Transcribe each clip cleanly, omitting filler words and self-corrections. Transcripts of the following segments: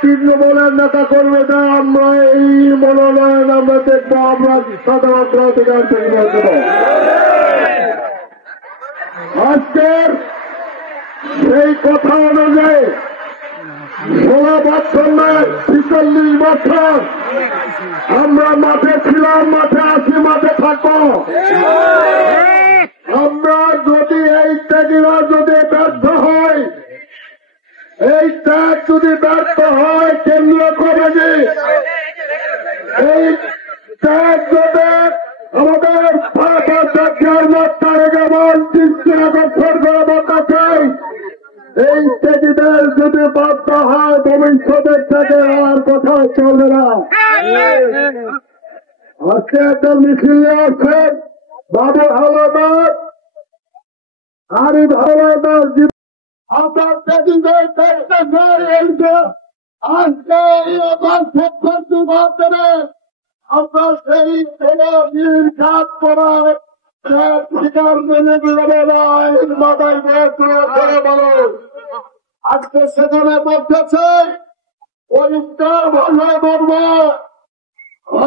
তৃণমূলের নেতা কর্মীরা আমরা এই মনোনয়ন আমরা দেখবো, আমরা সাধারণ অধিকার থেকে দেব। আজকের সেই কথা অনুযায়ী 16 বছর নয় 46 বছর আমরা মাঠে ছিলাম, মাঠে আছি, মাঠে থাকবো। আমরা যদি এই ত্যাগীরা যদি ব্যর্থ হয়, এই ত্যাগ যদি ব্যর্থ হয় কেন্দ্রীয় কমিটি এই ত্যাগ যদি আমাদের এই ত্যাগীদের যদি বাধ্য হয় ভবিষ্যতের থেকে আর কথা চলবে না। আজকে একটা মিছিল আসছেন বাবু হাওলাদার, আরিফ হাওলাদার আপনার ত্যাগীদের আজকে আমরা সেই ঘাত করার শিকার মেনে দিলে মাথায় বলো। আজকে সেখানে বলতেছে পরিষ্কার ভাষায় বলব,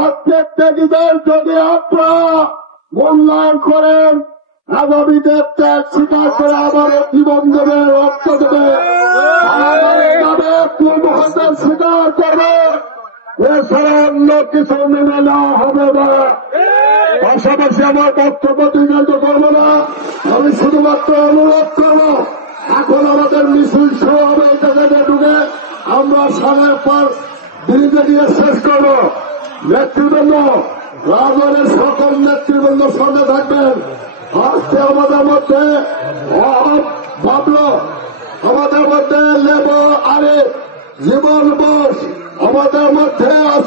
আজকে ত্যাগীদের যদি আপনারা মূল্যায়ন করেন, আগামীদের ত্যাগ স্বীকার করে আবারও জীবন দেবে, রক্ত দেবে, স্বীকার করবে, এছাড়া অন্য কিছু মেনে নেওয়া হবে না। পাশাপাশি আমার বক্তব্য দীর্ঘায়িত করবো না, আমি শুধুমাত্র অনুরোধ করবো, এখন আমাদের মিছিল শুরু হবে। এই জায়গাতে ঢুকে আমরা সামনের পর ব্রিজে গিয়ে শেষ করবো। নেতৃবৃন্দ, রাজনের সকল নেতৃবৃন্দ সঙ্গে থাকবেন। আজকে আমাদের মধ্যে ভাবলো, আমাদের মধ্যে লেবো আরে জীবন বোস আমাদের মধ্যে আছে।